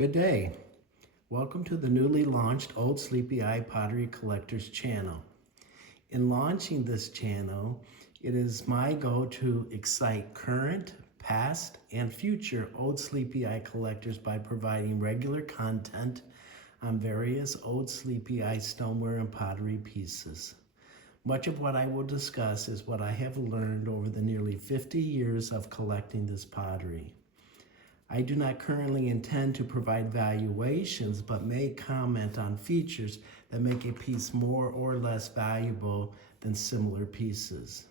Good day. Welcome to the newly launched Old Sleepy Eye Pottery Collectors channel. In launching this channel, it is my goal to excite current, past, and future Old Sleepy Eye collectors by providing regular content on various Old Sleepy Eye stoneware and pottery pieces. Much of what I will discuss is what I have learned over the nearly 50 years of collecting this pottery. I do not currently intend to provide valuations, but may comment on features that make a piece more or less valuable than similar pieces.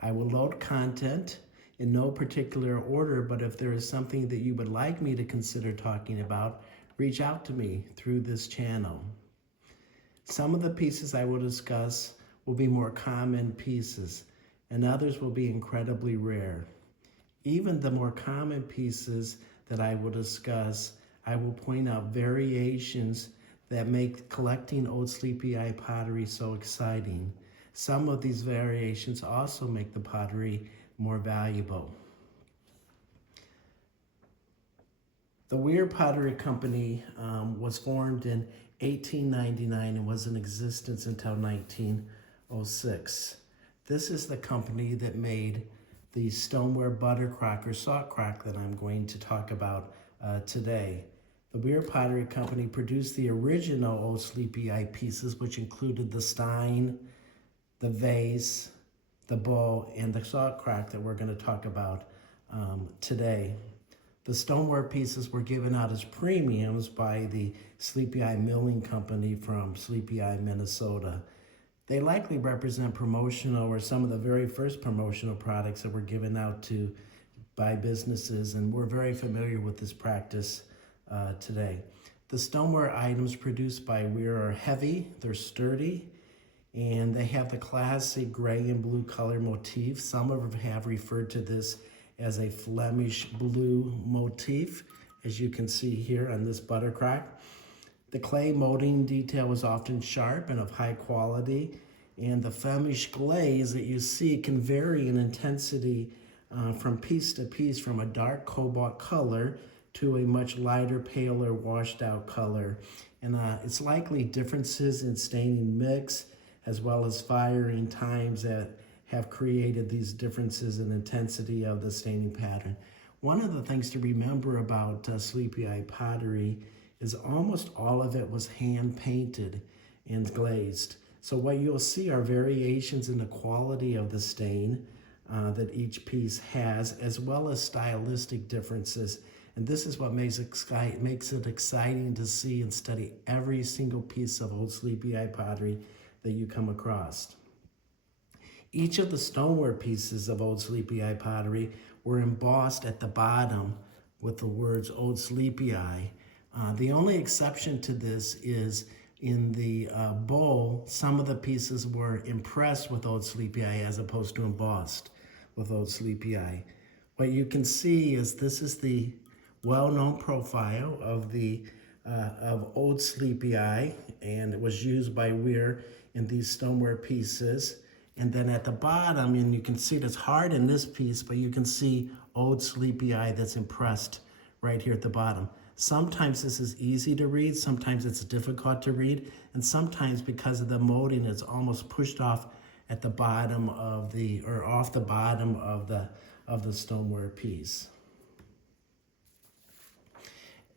I will load content in no particular order, but if there is something that you would like me to consider talking about, reach out to me through this channel. Some of the pieces I will discuss will be more common pieces, and others will be incredibly rare. Even the more common pieces that I will discuss, I will point out variations that make collecting Old Sleepy Eye pottery so exciting. Some of these variations also make the pottery more valuable. The Weir Pottery Company was formed in 1899 and was in existence until 1906. This is the company that made the stoneware butter crock or salt crock that I'm going to talk about today. The Weir Pottery Company produced the original Old Sleepy Eye pieces, which included the stein, the vase, the bowl, and the salt crock that we're going to talk about today. The stoneware pieces were given out as premiums by the Sleepy Eye Milling Company from Sleepy Eye, Minnesota. They likely represent promotional or some of the very first promotional products that were given out by businesses, and we're very familiar with this practice today. The stoneware items produced by Weir are heavy, they're sturdy, and they have the classic gray and blue color motif. Some of them have referred to this as a Flemish blue motif, as you can see here on this butter crock. The clay molding detail is often sharp and of high quality, and the Flemish glaze that you see can vary in intensity from piece to piece, from a dark cobalt color to a much lighter, paler, washed out color. And it's likely differences in staining mix as well as firing times that have created these differences in intensity of the staining pattern. One of the things to remember about Sleepy Eye pottery is almost all of it was hand painted and glazed. So what you'll see are variations in the quality of the stain that each piece has, as well as stylistic differences. And this is what makes it exciting to see and study every single piece of Old Sleepy Eye pottery that you come across. Each of the stoneware pieces of Old Sleepy Eye pottery were embossed at the bottom with the words Old Sleepy Eye. The only exception to this is in the bowl, some of the pieces were impressed with Old Sleepy Eye as opposed to embossed with Old Sleepy Eye. What you can see is this is the well-known profile of Old Sleepy Eye, and it was used by Weir in these stoneware pieces. And then at the bottom, and you can see it's hard in this piece, but you can see Old Sleepy Eye that's impressed right here at the bottom. Sometimes this is easy to read, sometimes it's difficult to read, and sometimes because of the molding, it's almost pushed off at the bottom of off the bottom of the stoneware piece.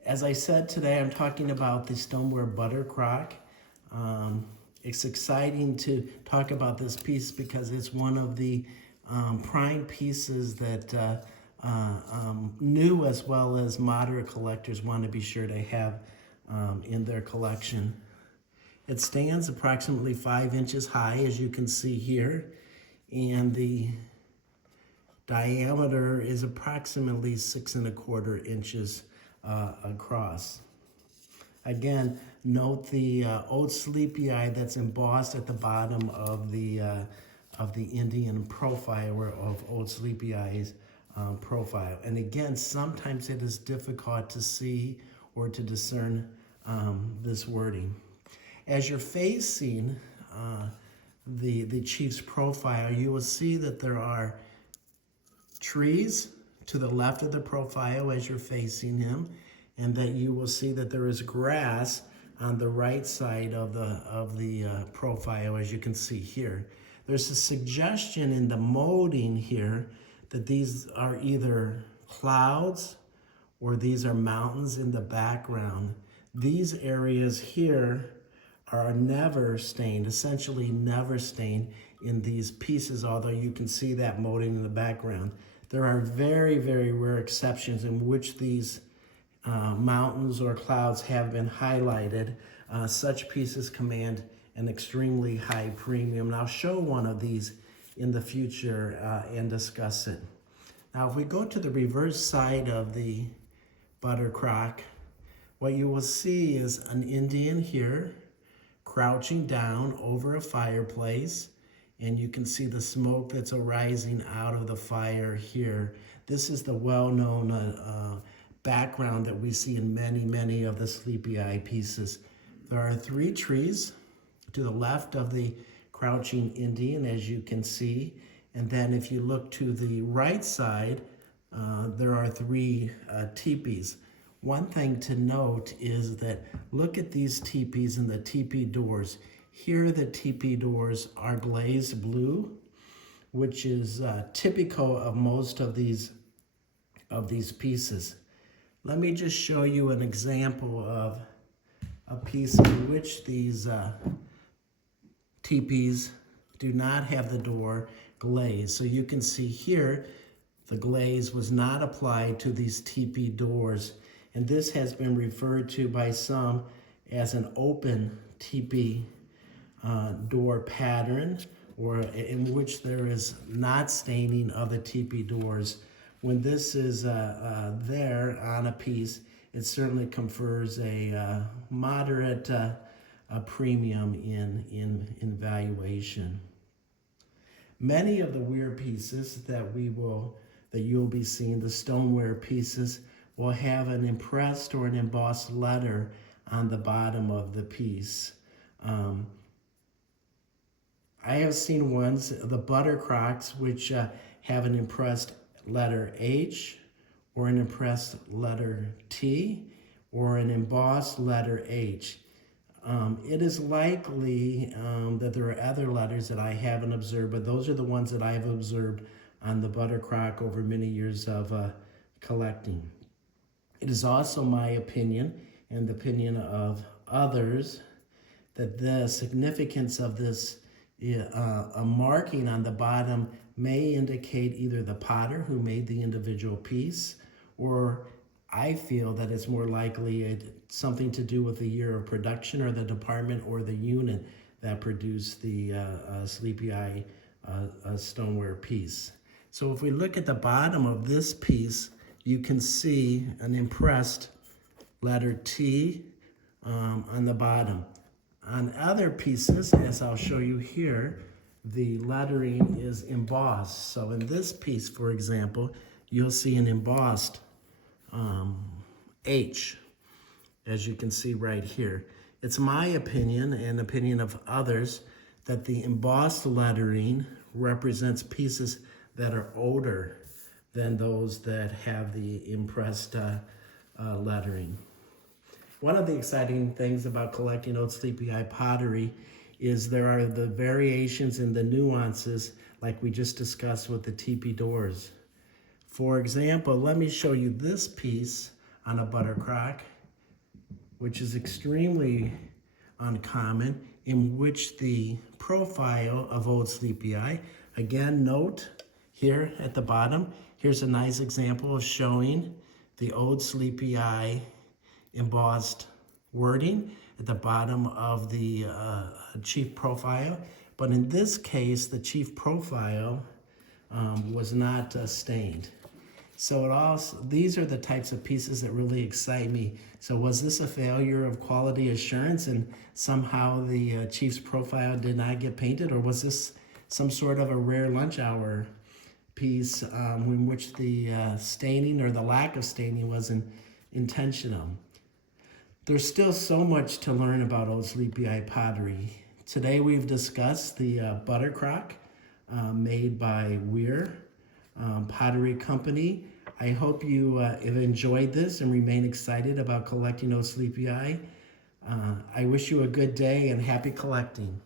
As I said today, I'm talking about the stoneware butter crock. It's exciting to talk about this piece because it's one of the prime pieces that new as well as moderate collectors want to be sure to have in their collection. It stands approximately 5 inches high, as you can see here, and the diameter is approximately 6 1/4 inches across. Again, note the Old Sleepy Eye that's embossed at the bottom of the Indian profile or of Old Sleepy Eye's profile. And again, sometimes it is difficult to see or to discern this wording. As you're facing the chief's profile, you will see that there are trees to the left of the profile as you're facing him, and that you will see that there is grass on the right side of the profile, as you can see here. There's a suggestion in the molding here that these are either clouds or these are mountains in the background. These areas here are never stained, essentially never stained in these pieces, although you can see that molding in the background. There are very, very rare exceptions in which these mountains or clouds have been highlighted. Such pieces command an extremely high premium. And I'll show one of these in the future and discuss it. Now, if we go to the reverse side of the butter crock, what you will see is an Indian here crouching down over a fireplace, and you can see the smoke that's arising out of the fire here. This is the well-known background that we see in many, many of the Sleepy Eye pieces. There are 3 trees to the left of the crouching Indian, as you can see. And then if you look to the right side, there are 3 teepees. One thing to note is that look at these teepees and the teepee doors. Here the teepee doors are glazed blue, which is typical of most of these pieces. Let me just show you an example of a piece in which these teepees do not have the door glazed. So you can see here the glaze was not applied to these teepee doors, and this has been referred to by some as an open teepee door pattern, or in which there is not staining of the teepee doors. When this is there on a piece, it certainly confers a moderate premium in valuation. Many of the weir pieces that you'll be seeing, the stoneware pieces, will have an impressed or an embossed letter on the bottom of the piece. I have seen ones, the butter crocks, which have an impressed letter H, or an impressed letter T, or an embossed letter H. It is likely that there are other letters that I haven't observed, but those are the ones that I've observed on the butter crock over many years of collecting. It is also my opinion, and the opinion of others, that the significance of this a marking on the bottom may indicate either the potter who made the individual piece, or I feel that it's more likely something to do with the year of production, or the department or the unit that produced the Sleepy Eye stoneware piece. So if we look at the bottom of this piece, you can see an impressed letter T on the bottom. On other pieces, as I'll show you here, the lettering is embossed. So in this piece, for example, you'll see an embossed H, as you can see right here. It's my opinion, and opinion of others, that the embossed lettering represents pieces that are older than those that have the impressed lettering. One of the exciting things about collecting Old Sleepy Eye pottery is there are the variations in the nuances, like we just discussed with the teepee doors. For example, let me show you this piece on a butter crock, which is extremely uncommon, in which the profile of Old Sleepy Eye, again, note here at the bottom, here's a nice example of showing the Old Sleepy Eye embossed wording at the bottom of the chief profile. But in this case, the chief profile was not stained. So these are the types of pieces that really excite me. So was this a failure of quality assurance and somehow the chief's profile did not get painted? Or was this some sort of a rare lunch hour piece in which the staining or the lack of staining wasn't intentional? There's still so much to learn about Old Sleepy Eye pottery. Today we've discussed the butter crock made by Weir Pottery Company. I hope you have enjoyed this and remain excited about collecting Old Sleepy Eye. I wish you a good day and happy collecting.